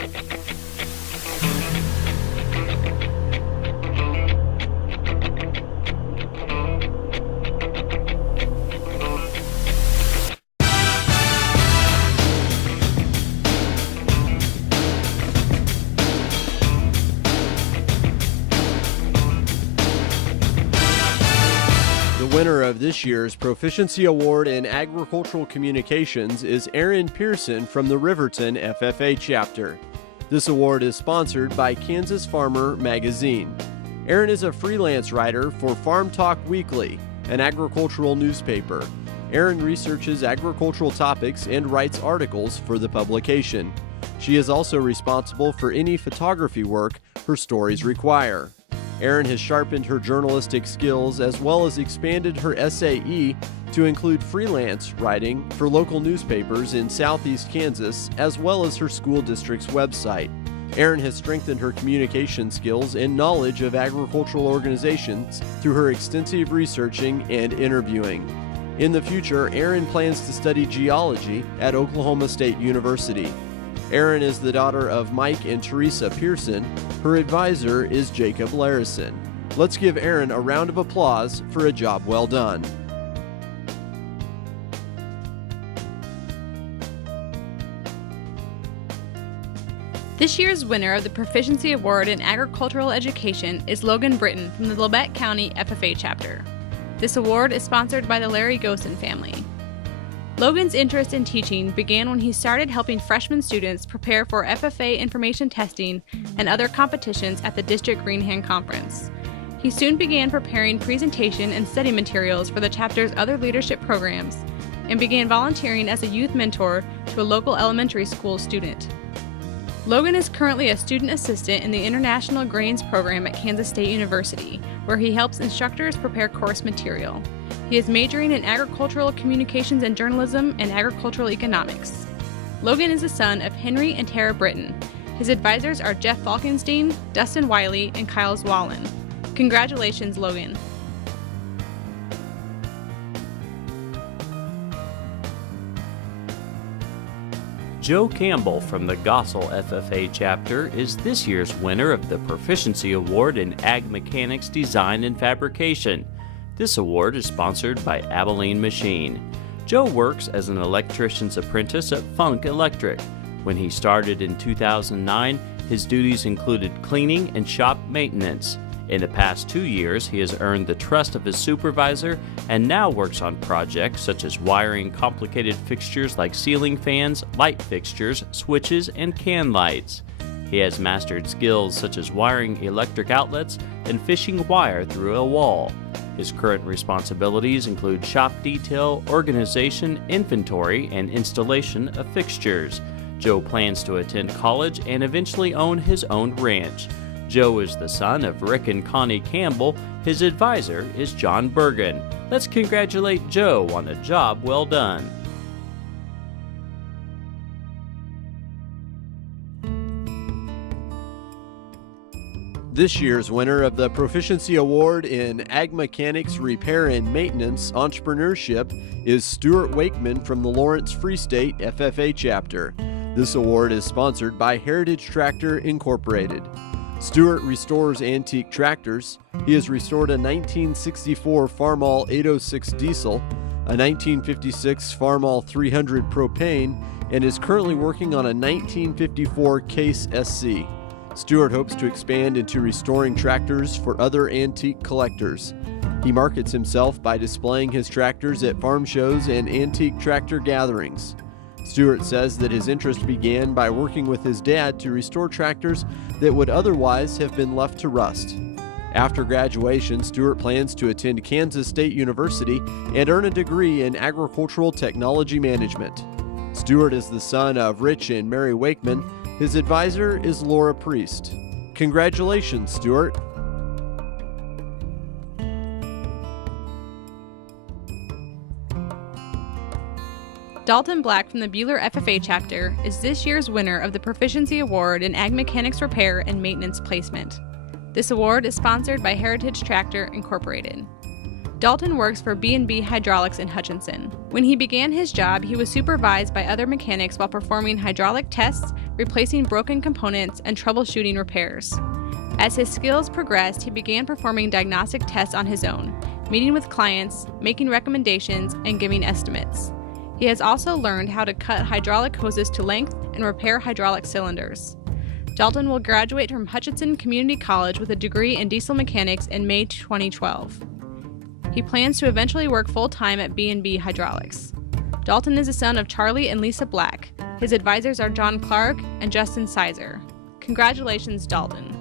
The winner of this year's Proficiency Award in Agricultural Communications is Aaron Pearson from the Riverton FFA chapter. This award is sponsored by Kansas Farmer Magazine. Aaron is a freelance writer for Farm Talk Weekly, an agricultural newspaper. Aaron researches agricultural topics and writes articles for the publication. She is also responsible for any photography work her stories require. Aaron has sharpened her journalistic skills as well as expanded her SAE to include freelance writing for local newspapers in southeast Kansas, as well as her school district's website. Aaron has strengthened her communication skills and knowledge of agricultural organizations through her extensive researching and interviewing. In the future, Aaron plans to study geology at Oklahoma State University. Aaron is the daughter of Mike and Teresa Pearson. Her advisor is Jacob Larison. Let's give Aaron a round of applause for a job well done. This year's winner of the Proficiency Award in Agricultural Education is Logan Britton from the Labette County FFA chapter. This award is sponsored by the Larry Gosen family. Logan's interest in teaching began when he started helping freshman students prepare for FFA information testing and other competitions at the District Green Hand Conference. He soon began preparing presentation and study materials for the chapter's other leadership programs and began volunteering as a youth mentor to a local elementary school student. Logan is currently a student assistant in the International Grains program at Kansas State University, where he helps instructors prepare course material. He is majoring in agricultural communications and journalism and agricultural economics. Logan is the son of Henry and Tara Britton. His advisors are Jeff Falkenstein, Dustin Wiley, and Kyle Zwallen. Congratulations, Logan. Joe Campbell from the Gossel FFA chapter is this year's winner of the Proficiency Award in Ag Mechanics Design and Fabrication. This award is sponsored by Abilene Machine. Joe works as an electrician's apprentice at Funk Electric. When he started in 2009, his duties included cleaning and shop maintenance. In the past 2 years, he has earned the trust of his supervisor and now works on projects such as wiring complicated fixtures like ceiling fans, light fixtures, switches, and can lights. He has mastered skills such as wiring electric outlets and fishing wire through a wall. His current responsibilities include shop detail, organization, inventory, and installation of fixtures. Joe plans to attend college and eventually own his own ranch. Joe is the son of Rick and Connie Campbell. His advisor is John Bergen. Let's congratulate Joe on a job well done. This year's winner of the Proficiency Award in Ag Mechanics Repair and Maintenance Entrepreneurship is Stuart Wakeman from the Lawrence Free State FFA chapter. This award is sponsored by Heritage Tractor Incorporated. Stuart restores antique tractors. He has restored a 1964 Farmall 806 diesel, a 1956 Farmall 300 propane, and is currently working on a 1954 Case SC. Stuart hopes to expand into restoring tractors for other antique collectors. He markets himself by displaying his tractors at farm shows and antique tractor gatherings. Stuart says that his interest began by working with his dad to restore tractors that would otherwise have been left to rust. After graduation, Stuart plans to attend Kansas State University and earn a degree in agricultural technology management. Stuart is the son of Rich and Mary Wakeman. His advisor is Laura Priest. Congratulations, Stuart. Dalton Black from the Buhler FFA chapter is this year's winner of the Proficiency Award in Ag Mechanics Repair and Maintenance Placement. This award is sponsored by Heritage Tractor Incorporated. Dalton works for B&B Hydraulics in Hutchinson. When he began his job, he was supervised by other mechanics while performing hydraulic tests, replacing broken components and troubleshooting repairs. As his skills progressed, he began performing diagnostic tests on his own, meeting with clients, making recommendations, and giving estimates. He has also learned how to cut hydraulic hoses to length and repair hydraulic cylinders. Dalton will graduate from Hutchinson Community College with a degree in diesel mechanics in May 2012. He plans to eventually work full-time at B&B Hydraulics. Dalton is the son of Charlie and Lisa Black. His advisors are John Clark and Justin Sizer. Congratulations, Dalton.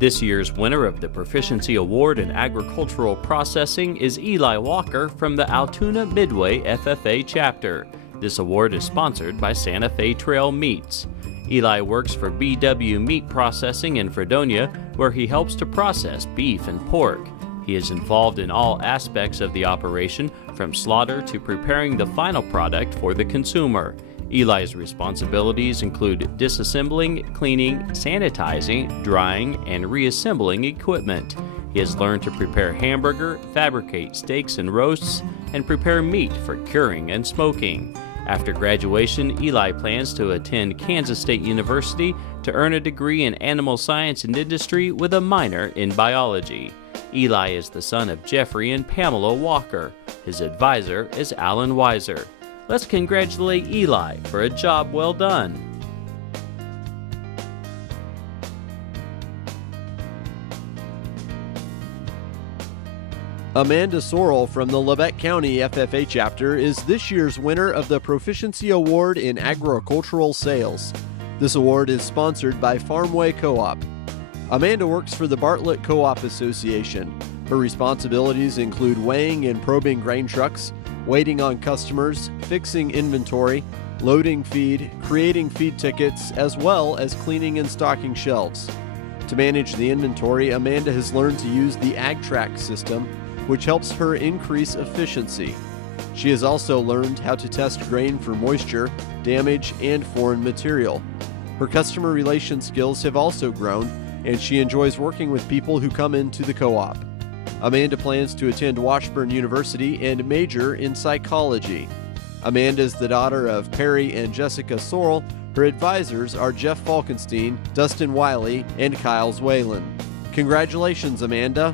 This year's winner of the Proficiency Award in Agricultural Processing is Eli Walker from the Altoona Midway FFA chapter. This award is sponsored by Santa Fe Trail Meats. Eli works for BW Meat Processing in Fredonia, where he helps to process beef and pork. He is involved in all aspects of the operation, from slaughter to preparing the final product for the consumer. Eli's responsibilities include disassembling, cleaning, sanitizing, drying, and reassembling equipment. He has learned to prepare hamburger, fabricate steaks and roasts, and prepare meat for curing and smoking. After graduation, Eli plans to attend Kansas State University to earn a degree in animal science and industry with a minor in biology. Eli is the son of Jeffrey and Pamela Walker. His advisor is Alan Weiser. Let's congratulate Eli for a job well done. Amanda Sorrell from the Labette County FFA chapter is this year's winner of the Proficiency Award in Agricultural Sales. This award is sponsored by Farmway Co-op. Amanda works for the Bartlett Co-op Association. Her responsibilities include weighing and probing grain trucks, waiting on customers, fixing inventory, loading feed, creating feed tickets, as well as cleaning and stocking shelves. To manage the inventory, Amanda has learned to use the AgTrack system, which helps her increase efficiency. She has also learned how to test grain for moisture, damage, and foreign material. Her customer relation skills have also grown, and she enjoys working with people who come into the co-op. Amanda plans to attend Washburn University and major in psychology. Amanda is the daughter of Perry and Jessica Sorrell. Her advisors are Jeff Falkenstein, Dustin Wiley, and Kyle Whalen. Congratulations, Amanda.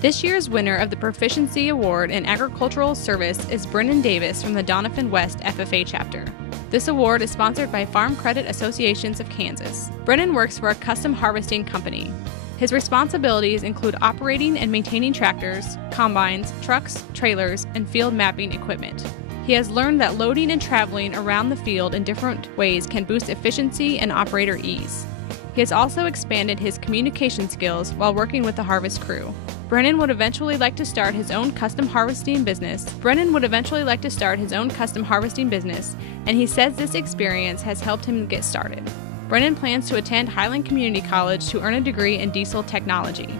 This year's winner of the Proficiency Award in Agricultural Service is Brennan Davis from the Doniphan West FFA chapter. This award is sponsored by Farm Credit Associations of Kansas. Brennan works for a custom harvesting company. His responsibilities include operating and maintaining tractors, combines, trucks, trailers, and field mapping equipment. He has learned that loading and traveling around the field in different ways can boost efficiency and operator ease. He has also expanded his communication skills while working with the harvest crew. Brennan would eventually like to start his own custom harvesting business. And he says this experience has helped him get started. Brennan plans to attend Highland Community College to earn a degree in diesel technology.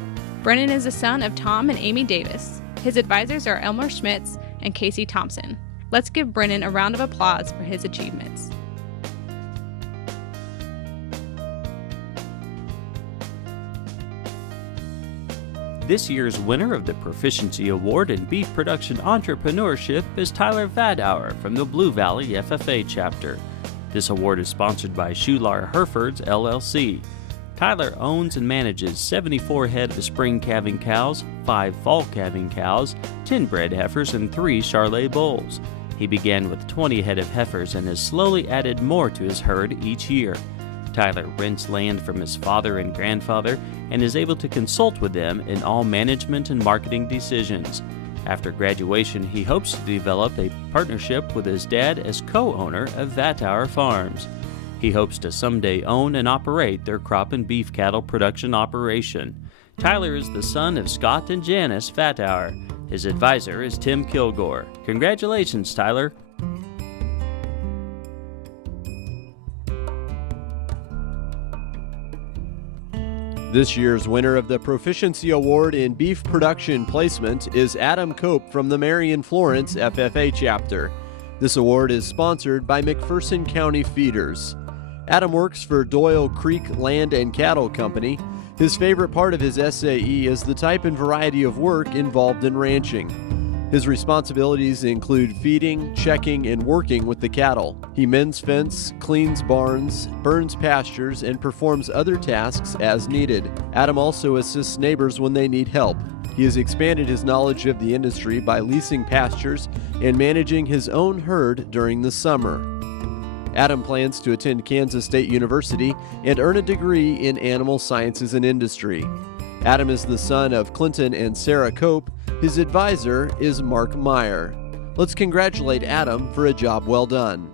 Brennan is the son of Tom and Amy Davis. His advisors are Elmer Schmitz and Casey Thompson. Let's give Brennan a round of applause for his achievements. This year's winner of the Proficiency Award in Beef Production Entrepreneurship is Tyler Vadauer from the Blue Valley FFA chapter. This award is sponsored by Schular Herefords, LLC. Tyler owns and manages 74 head of spring calving cows, 5 fall calving cows, 10 bred heifers, and 3 Charolais bulls. He began with 20 head of heifers and has slowly added more to his herd each year. Tyler rents land from his father and grandfather and is able to consult with them in all management and marketing decisions. After graduation, he hopes to develop a partnership with his dad as co-owner of Vadauer Farms. He hopes to someday own and operate their crop and beef cattle production operation. Tyler is the son of Scott and Janice Vadauer. His advisor is Tim Kilgore. Congratulations, Tyler. This year's winner of the Proficiency Award in Beef Production Placement is Adam Cope from the Marion Florence FFA chapter. This award is sponsored by McPherson County Feeders. Adam works for Doyle Creek Land and Cattle Company. His favorite part of his SAE is the type and variety of work involved in ranching. His responsibilities include feeding, checking, and working with the cattle. He mends fence, cleans barns, burns pastures, and performs other tasks as needed. Adam also assists neighbors when they need help. He has expanded his knowledge of the industry by leasing pastures and managing his own herd during the summer. Adam plans to attend Kansas State University and earn a degree in animal sciences and industry. Adam is the son of Clinton and Sarah Cope. His advisor is Mark Meyer. Let's congratulate Adam for a job well done.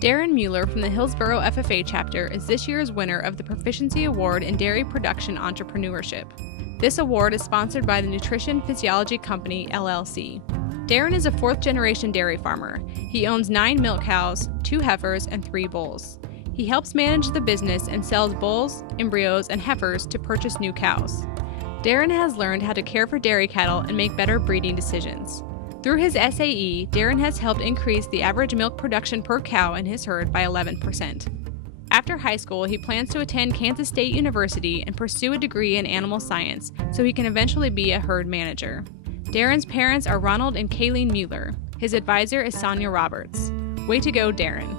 Darren Mueller from the Hillsboro FFA chapter is this year's winner of the Proficiency Award in Dairy Production Entrepreneurship. This award is sponsored by the Nutrition Physiology Company, LLC. Darren is a fourth-generation dairy farmer. He owns 9 milk cows, 2 heifers, and 3 bulls. He helps manage the business and sells bulls, embryos, and heifers to purchase new cows. Darren has learned how to care for dairy cattle and make better breeding decisions. Through his SAE, Darren has helped increase the average milk production per cow in his herd by 11%. After high school, he plans to attend Kansas State University and pursue a degree in animal science so he can eventually be a herd manager. Darren's parents are Ronald and Kayleen Mueller. His advisor is Sonia Roberts. Way to go, Darren.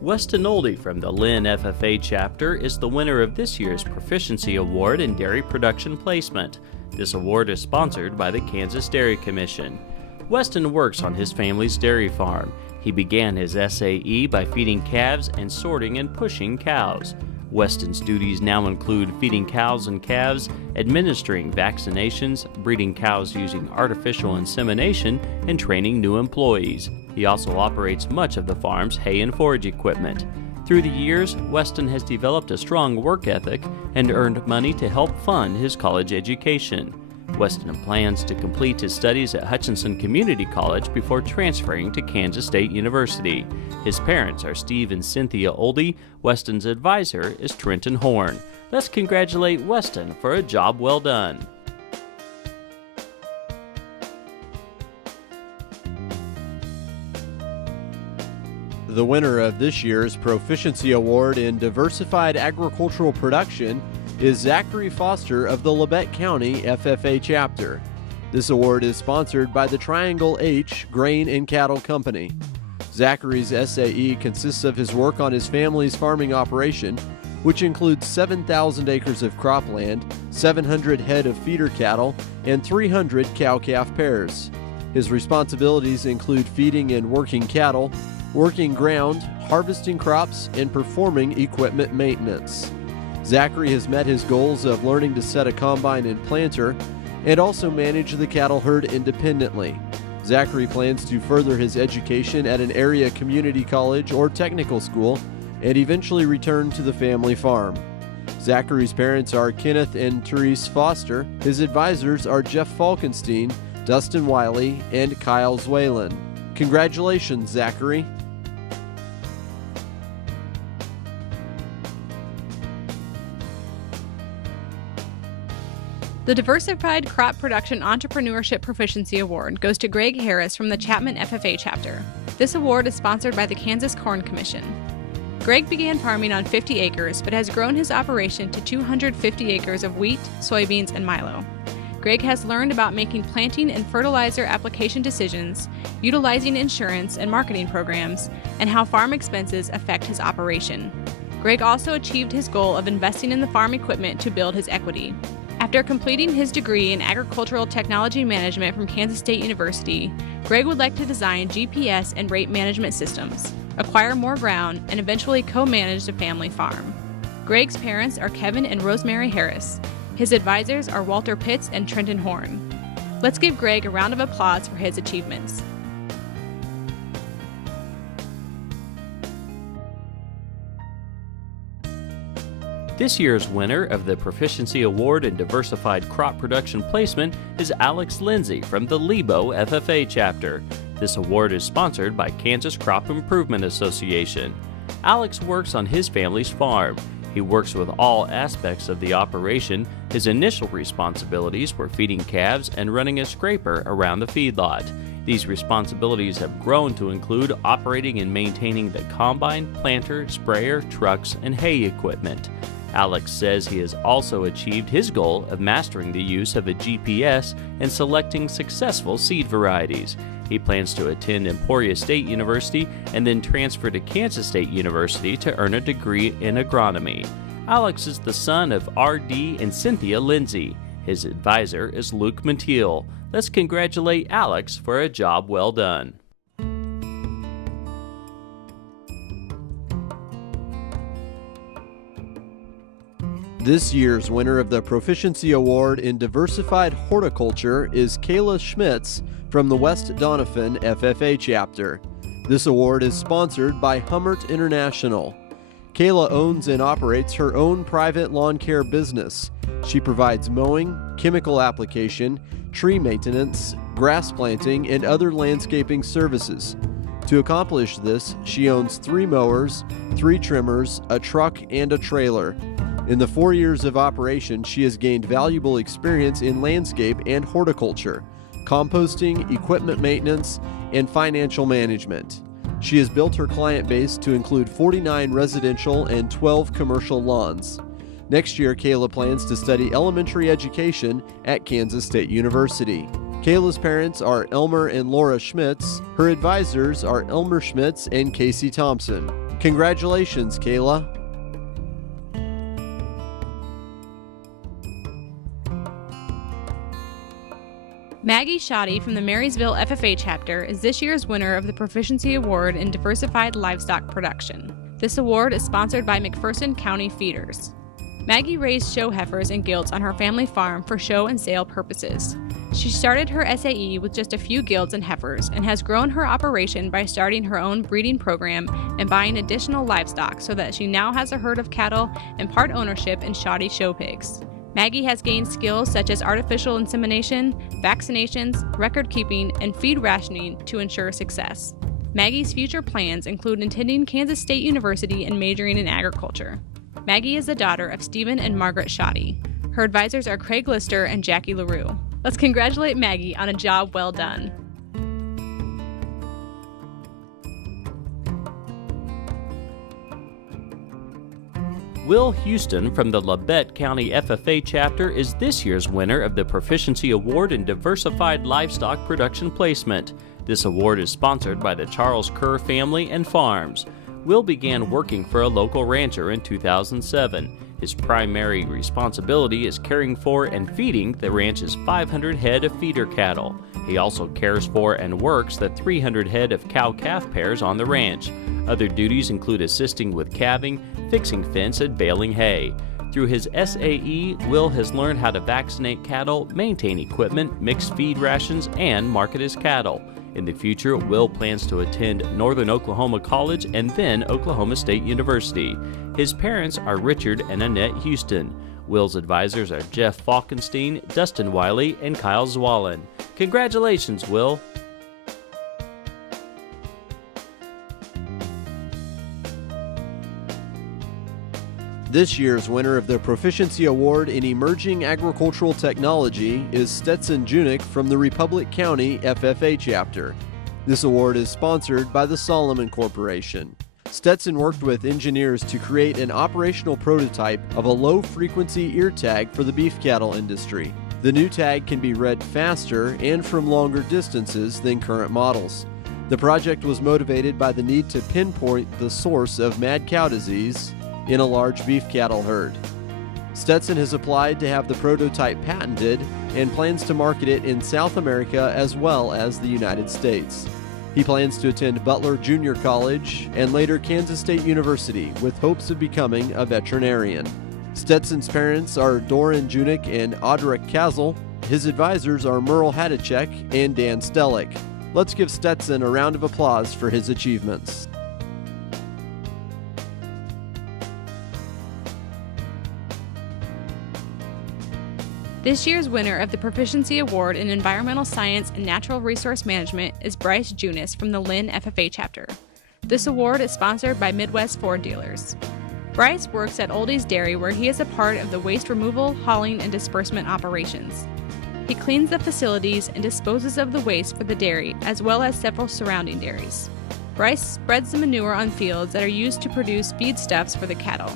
Weston Oldie from the Lynn FFA chapter is the winner of this year's Proficiency Award in Dairy Production Placement. This award is sponsored by the Kansas Dairy Commission. Weston works on his family's dairy farm. He began his SAE by feeding calves and sorting and pushing cows. Weston's duties now include feeding cows and calves, administering vaccinations, breeding cows using artificial insemination, and training new employees. He also operates much of the farm's hay and forage equipment. Through the years, Weston has developed a strong work ethic and earned money to help fund his college education. Weston plans to complete his studies at Hutchinson Community College before transferring to Kansas State University. His parents are Steve and Cynthia Oldie. Weston's advisor is Trenton Horn. Let's congratulate Weston for a job well done. The winner of this year's Proficiency Award in Diversified Agricultural Production is Zachary Foster of the Labette County FFA chapter. This award is sponsored by the Triangle H Grain and Cattle Company. Zachary's SAE consists of his work on his family's farming operation, which includes 7,000 acres of cropland, 700 head of feeder cattle, and 300 cow-calf pairs. His responsibilities include feeding and working cattle, working ground, harvesting crops, and performing equipment maintenance. Zachary has met his goals of learning to set a combine and planter and also manage the cattle herd independently. Zachary plans to further his education at an area community college or technical school and eventually return to the family farm. Zachary's parents are Kenneth and Therese Foster. His advisors are Jeff Falkenstein, Dustin Wiley, and Kyle Zwalen. Congratulations, Zachary. The Diversified Crop Production Entrepreneurship Proficiency Award goes to Greg Harris from the Chapman FFA chapter. This award is sponsored by the Kansas Corn Commission. Greg began farming on 50 acres but has grown his operation to 250 acres of wheat, soybeans, and milo. Greg has learned about making planting and fertilizer application decisions, utilizing insurance and marketing programs, and how farm expenses affect his operation. Greg also achieved his goal of investing in the farm equipment to build his equity. After completing his degree in agricultural technology management from Kansas State University, Greg would like to design GPS and rate management systems, acquire more ground, and eventually co-manage the family farm. Greg's parents are Kevin and Rosemary Harris. His advisors are Walter Pitts and Trenton Horn. Let's give Greg a round of applause for his achievements. This year's winner of the Proficiency Award in Diversified Crop Production Placement is Alex Lindsay from the Lebo FFA chapter. This award is sponsored by Kansas Crop Improvement Association. Alex works on his family's farm. He works with all aspects of the operation. His initial responsibilities were feeding calves and running a scraper around the feedlot. These responsibilities have grown to include operating and maintaining the combine, planter, sprayer, trucks, and hay equipment. Alex says he has also achieved his goal of mastering the use of a GPS and selecting successful seed varieties. He plans to attend Emporia State University and then transfer to Kansas State University to earn a degree in agronomy. Alex is the son of R.D. and Cynthia Lindsay. His advisor is Luke Montiel. Let's congratulate Alex for a job well done. This year's winner of the Proficiency Award in Diversified Horticulture is Kayla Schmitz from the West Doniphan FFA chapter. This award is sponsored by Hummert International. Kayla owns and operates her own private lawn care business. She provides mowing, chemical application, tree maintenance, grass planting, and other landscaping services. To accomplish this, she owns 3 mowers, 3 trimmers, a truck, and a trailer. In the 4 years of operation, she has gained valuable experience in landscape and horticulture, composting, equipment maintenance, and financial management. She has built her client base to include 49 residential and 12 commercial lawns. Next year, Kayla plans to study elementary education at Kansas State University. Kayla's parents are Elmer and Laura Schmitz. Her advisors are Elmer Schmitz and Casey Thompson. Congratulations, Kayla. Maggie Shoddy from the Marysville FFA chapter is this year's winner of the Proficiency Award in Diversified Livestock Production. This award is sponsored by McPherson County Feeders. Maggie raised show heifers and gilts on her family farm for show and sale purposes. She started her SAE with just a few gilts and heifers and has grown her operation by starting her own breeding program and buying additional livestock so that she now has a herd of cattle and part ownership in Shoddy show pigs. Maggie has gained skills such as artificial insemination, vaccinations, record keeping, and feed rationing to ensure success. Maggie's future plans include attending Kansas State University and majoring in agriculture. Maggie is the daughter of Stephen and Margaret Shoddy. Her advisors are Craig Lister and Jackie LaRue. Let's congratulate Maggie on a job well done. Will Houston from the Labette County FFA chapter is this year's winner of the Proficiency Award in Diversified Livestock Production Placement. This award is sponsored by the Charles Kerr Family and Farms. Will began working for a local rancher in 2007. His primary responsibility is caring for and feeding the ranch's 500 head of feeder cattle. He also cares for and works the 300 head of cow-calf pairs on the ranch. Other duties include assisting with calving, fixing fence, and baling hay. Through his SAE, Will has learned how to vaccinate cattle, maintain equipment, mix feed rations, and market his cattle. In the future, Will plans to attend Northern Oklahoma College and then Oklahoma State University. His parents are Richard and Annette Houston. Will's advisors are Jeff Falkenstein, Dustin Wiley, and Kyle Zwallen. Congratulations, Will! This year's winner of the Proficiency Award in Emerging Agricultural Technology is Stetson Junick from the Republic County FFA chapter. This award is sponsored by the Solomon Corporation. Stetson worked with engineers to create an operational prototype of a low-frequency ear tag for the beef cattle industry. The new tag can be read faster and from longer distances than current models. The project was motivated by the need to pinpoint the source of mad cow disease in a large beef cattle herd. Stetson has applied to have the prototype patented and plans to market it in South America as well as the United States. He plans to attend Butler Junior College and later Kansas State University with hopes of becoming a veterinarian. Stetson's parents are Doran Junick and Audric Kazel. His advisors are Merle Hadacek and Dan Stellick. Let's give Stetson a round of applause for his achievements. This year's winner of the Proficiency Award in Environmental Science and Natural Resource Management is Bryce Junis from the Lynn FFA chapter. This award is sponsored by Midwest Ford Dealers. Bryce works at Oldie's Dairy, where he is a part of the waste removal, hauling, and disbursement operations. He cleans the facilities and disposes of the waste for the dairy, as well as several surrounding dairies. Bryce spreads the manure on fields that are used to produce feedstuffs for the cattle.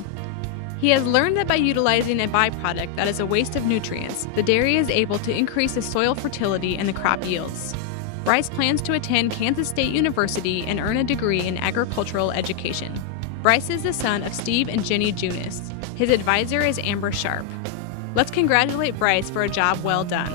He has learned that by utilizing a byproduct that is a waste of nutrients, the dairy is able to increase the soil fertility and the crop yields. Bryce plans to attend Kansas State University and earn a degree in agricultural education. Bryce is the son of Steve and Jenny Junis. His advisor is Amber Sharp. Let's congratulate Bryce for a job well done.